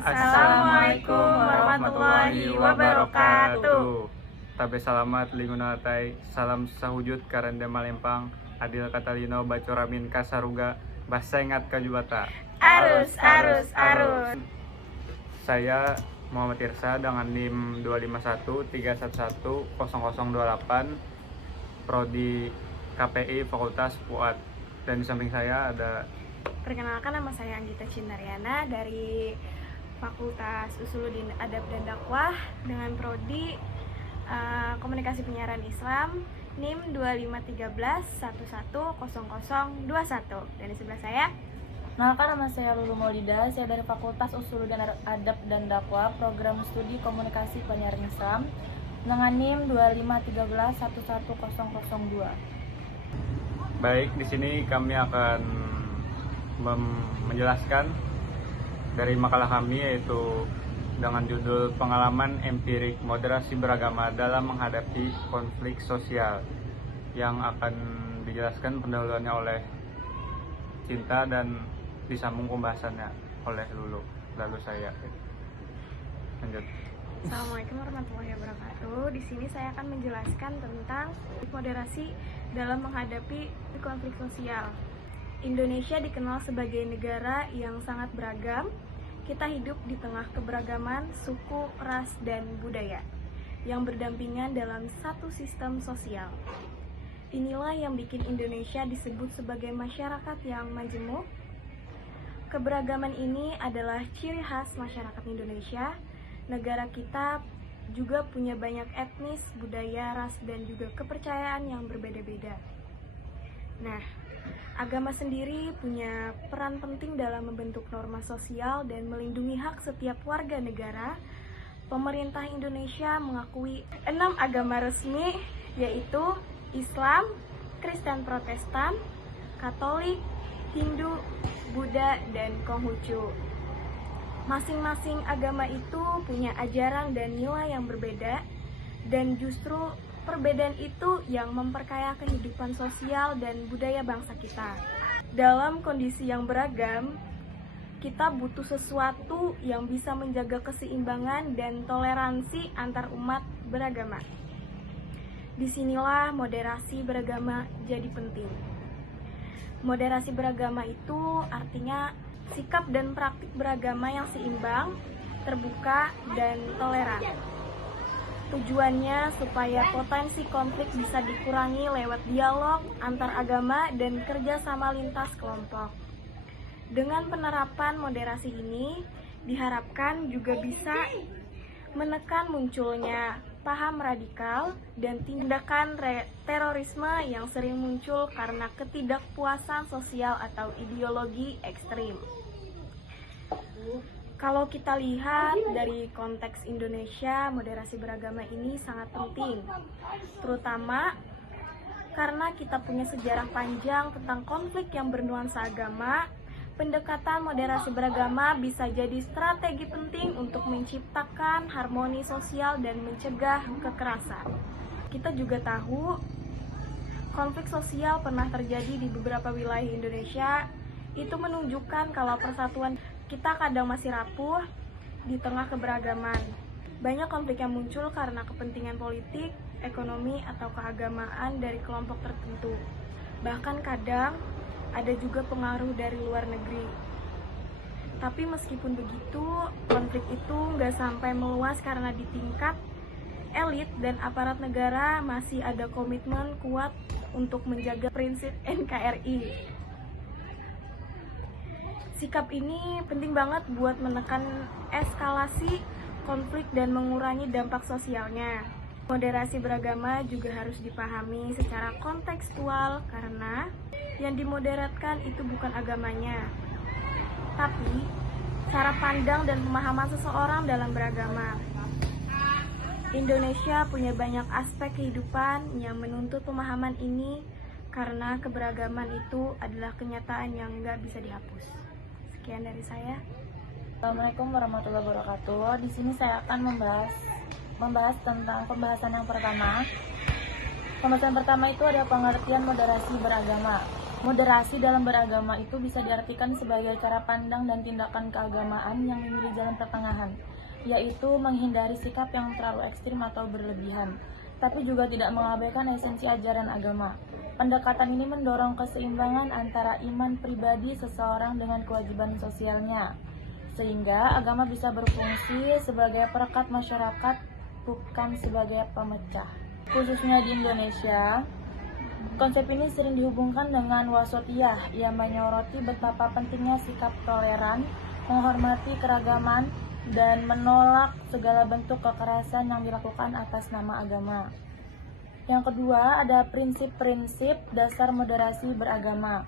Assalamualaikum warahmatullahi wabarakatuh. Tabe salamat lingunatai salam sahujud karende malempang adil katalino bacoramin kasaruga basengat kajubata. Arus. Saya Muhammad Irsa dengan NIM 251311028 Prodi KPI Fakultas Fuad, dan di samping saya ada. Perkenalkan, nama saya Anggita Cinaryana dari Fakultas Usuluddin Adab dan Dakwah dengan Prodi Komunikasi Penyiaran Islam, NIM 2513110021. Dan di sebelah saya, Kenalkan, nama saya Lulu Maulida, saya dari Fakultas Usuluddin Adab dan Dakwah, Program Studi Komunikasi Penyiaran Islam dengan NIM 2513110002. Baik, di sini kami akan menjelaskan dari makalah kami, yaitu dengan judul Pengalaman Empirik Moderasi Beragama dalam Menghadapi Konflik Sosial, yang akan dijelaskan pendahuluannya oleh Cinta dan disambung pembahasannya oleh Lulu. Lalu saya lanjut. Assalamualaikum warahmatullahi wabarakatuh. Di sini saya akan menjelaskan tentang moderasi dalam menghadapi konflik sosial. Indonesia dikenal sebagai negara yang sangat beragam. Kita hidup di tengah keberagaman suku, ras, dan budaya yang berdampingan dalam satu sistem sosial. Inilah yang bikin Indonesia disebut sebagai masyarakat yang majemuk. Keberagaman ini adalah ciri khas masyarakat Indonesia. Negara kita juga punya banyak etnis, budaya, ras, dan juga kepercayaan yang berbeda-beda. Nah, agama sendiri punya peran penting dalam membentuk norma sosial dan melindungi hak setiap warga negara. Pemerintah Indonesia mengakui 6 agama resmi, yaitu Islam, Kristen Protestan, Katolik, Hindu, Buddha, dan Konghucu. Masing-masing agama itu punya ajaran dan nilai yang berbeda, dan justru perbedaan itu yang memperkaya kehidupan sosial dan budaya bangsa kita. Dalam kondisi yang beragam, kita butuh sesuatu yang bisa menjaga keseimbangan dan toleransi antar umat beragama. Disinilah moderasi beragama jadi penting. Moderasi beragama itu artinya sikap dan praktik beragama yang seimbang, terbuka, dan toleran. Tujuannya supaya potensi konflik bisa dikurangi lewat dialog antar agama dan kerjasama lintas kelompok. Dengan penerapan moderasi ini, diharapkan juga bisa menekan munculnya paham radikal dan tindakan terorisme yang sering muncul karena ketidakpuasan sosial atau ideologi ekstrim. Kalau kita lihat dari konteks Indonesia, moderasi beragama ini sangat penting, terutama karena kita punya sejarah panjang tentang konflik yang bernuansa agama. Pendekatan moderasi beragama bisa jadi strategi penting untuk menciptakan harmoni sosial dan mencegah kekerasan. Kita juga tahu konflik sosial pernah terjadi di beberapa wilayah Indonesia. Itu menunjukkan kalau persatuan kita kadang masih rapuh di tengah keberagaman. Banyak konflik yang muncul karena kepentingan politik, ekonomi, atau keagamaan dari kelompok tertentu. Bahkan kadang ada juga pengaruh dari luar negeri. Tapi meskipun begitu, konflik itu nggak sampai meluas karena di tingkat elit dan aparat negara masih ada komitmen kuat untuk menjaga prinsip NKRI. Sikap ini penting banget buat menekan eskalasi konflik dan mengurangi dampak sosialnya. Moderasi beragama juga harus dipahami secara kontekstual karena yang dimoderatkan itu bukan agamanya, tapi cara pandang dan pemahaman seseorang dalam beragama. Indonesia punya banyak aspek kehidupan yang menuntut pemahaman ini karena keberagaman itu adalah kenyataan yang nggak bisa dihapus. Sekian dari saya. Assalamualaikum warahmatullahi wabarakatuh. Di sini saya akan membahas tentang pembahasan yang pertama. Pembahasan pertama itu ada pengertian moderasi beragama. Moderasi dalam beragama itu bisa diartikan sebagai cara pandang dan tindakan keagamaan yang memilih jalan pertengahan, yaitu menghindari sikap yang terlalu ekstrim atau berlebihan, tapi juga tidak mengabaikan esensi ajaran agama. Pendekatan ini mendorong keseimbangan antara iman pribadi seseorang dengan kewajiban sosialnya, sehingga agama bisa berfungsi sebagai perekat masyarakat, bukan sebagai pemecah. Khususnya di Indonesia, konsep ini sering dihubungkan dengan wasatiyah yang menyoroti betapa pentingnya sikap toleran, menghormati keragaman, dan menolak segala bentuk kekerasan yang dilakukan atas nama agama. Yang kedua, ada prinsip-prinsip dasar moderasi beragama.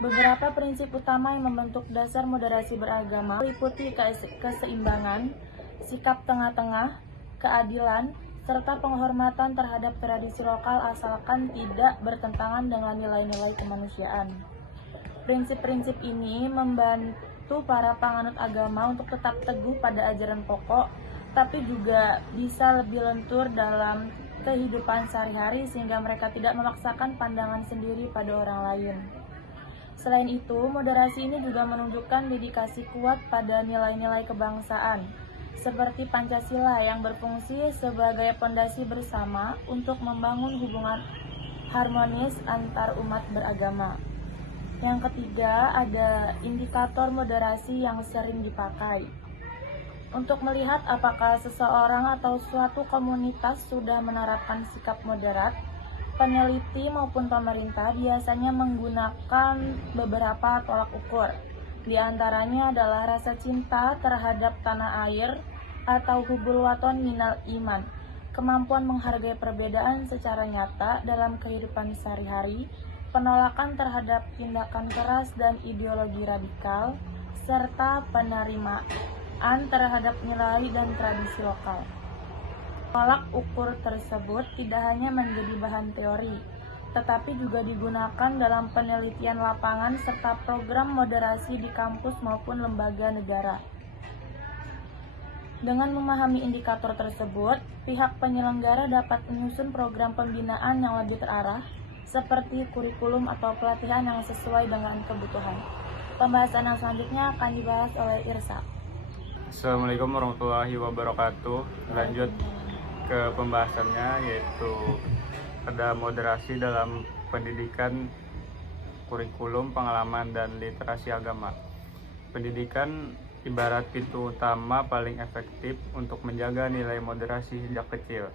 Beberapa prinsip utama yang membentuk dasar moderasi beragama meliputi keseimbangan, sikap tengah-tengah, keadilan, serta penghormatan terhadap tradisi lokal asalkan tidak bertentangan dengan nilai-nilai kemanusiaan. Prinsip-prinsip ini membantu para penganut agama untuk tetap teguh pada ajaran pokok, tapi juga bisa lebih lentur dalam kehidupan sehari-hari sehingga mereka tidak memaksakan pandangan sendiri pada orang lain. Selain itu, moderasi ini juga menunjukkan dedikasi kuat pada nilai-nilai kebangsaan, seperti Pancasila yang berfungsi sebagai pondasi bersama untuk membangun hubungan harmonis antar umat beragama. Yang ketiga, ada indikator moderasi yang sering dipakai. Untuk melihat apakah seseorang atau suatu komunitas sudah menerapkan sikap moderat, peneliti maupun pemerintah biasanya menggunakan beberapa tolak ukur. Di antaranya adalah rasa cinta terhadap tanah air atau hubul waton minal iman, kemampuan menghargai perbedaan secara nyata dalam kehidupan sehari-hari, penolakan terhadap tindakan keras dan ideologi radikal, serta penerimaan terhadap nilai dan tradisi lokal. Tolak ukur tersebut tidak hanya menjadi bahan teori, tetapi juga digunakan dalam penelitian lapangan serta program moderasi di kampus maupun lembaga negara. Dengan memahami indikator tersebut, pihak penyelenggara dapat menyusun program pembinaan yang lebih terarah, seperti kurikulum atau pelatihan yang sesuai dengan kebutuhan. Pembahasan yang selanjutnya akan dibahas oleh Irsa. Assalamualaikum warahmatullahi wabarakatuh. Lanjut ke pembahasannya, yaitu ada moderasi dalam pendidikan, kurikulum, pengalaman, dan literasi agama. Pendidikan ibarat pintu utama paling efektif untuk menjaga nilai moderasi sejak kecil.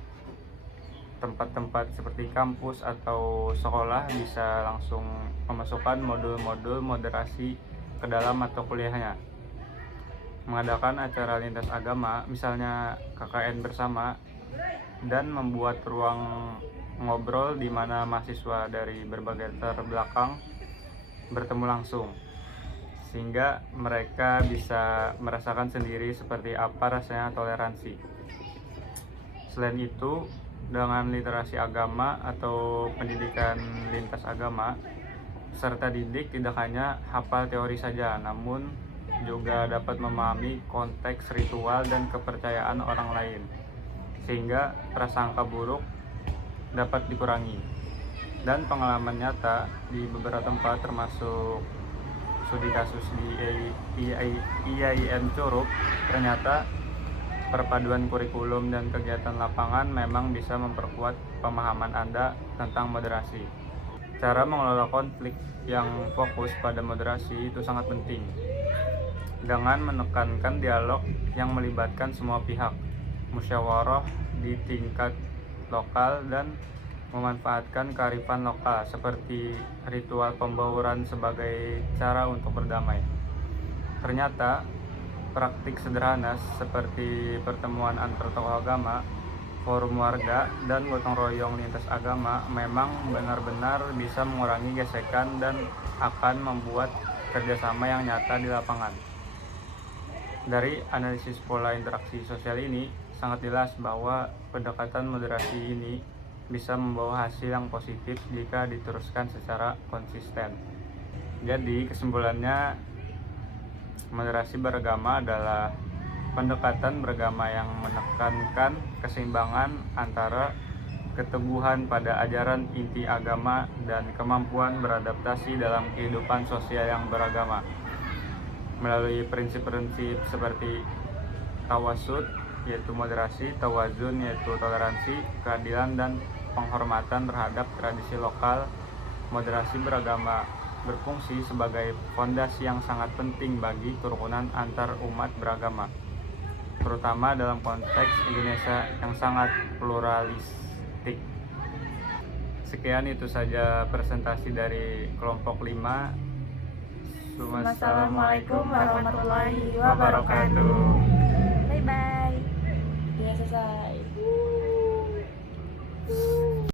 Tempat-tempat seperti kampus atau sekolah bisa langsung memasukkan modul-modul moderasi ke dalam mata kuliahnya. Mengadakan acara lintas agama, misalnya KKN bersama, dan membuat ruang ngobrol di mana mahasiswa dari berbagai latar belakang bertemu langsung, sehingga mereka bisa merasakan sendiri seperti apa rasanya toleransi. Selain itu, dengan literasi agama atau pendidikan lintas agama, peserta didik tidak hanya hafal teori saja, namun juga dapat memahami konteks ritual dan kepercayaan orang lain, sehingga prasangka buruk dapat dikurangi. Dan pengalaman nyata di beberapa tempat, termasuk studi kasus di IAIN Curug, ternyata perpaduan kurikulum dan kegiatan lapangan memang bisa memperkuat pemahaman Anda tentang moderasi. Cara mengelola konflik yang fokus pada moderasi itu sangat penting, dengan menekankan dialog yang melibatkan semua pihak, musyawarah di tingkat lokal, dan memanfaatkan kearifan lokal seperti ritual pembauran sebagai cara untuk berdamai. Ternyata praktik sederhana seperti pertemuan antar tokoh agama, forum warga, dan gotong royong lintas agama memang benar-benar bisa mengurangi gesekan dan akan membuat kerjasama yang nyata di lapangan. Dari analisis pola interaksi sosial ini, sangat jelas bahwa pendekatan moderasi ini bisa membawa hasil yang positif jika diteruskan secara konsisten. Jadi kesimpulannya, moderasi beragama adalah pendekatan beragama yang menekankan keseimbangan antara keteguhan pada ajaran inti agama, dan kemampuan beradaptasi dalam kehidupan sosial yang beragama. Melalui prinsip-prinsip seperti tawasud, yaitu moderasi, tawazun, yaitu toleransi, keadilan, dan penghormatan terhadap tradisi lokal, moderasi beragama berfungsi sebagai fondasi yang sangat penting bagi kerukunan antar umat beragama, terutama dalam konteks Indonesia yang sangat pluralistik. Sekian itu saja presentasi dari kelompok 5. Wassalamualaikum warahmatullahi wabarakatuh. Bye bye. Ya, selesai.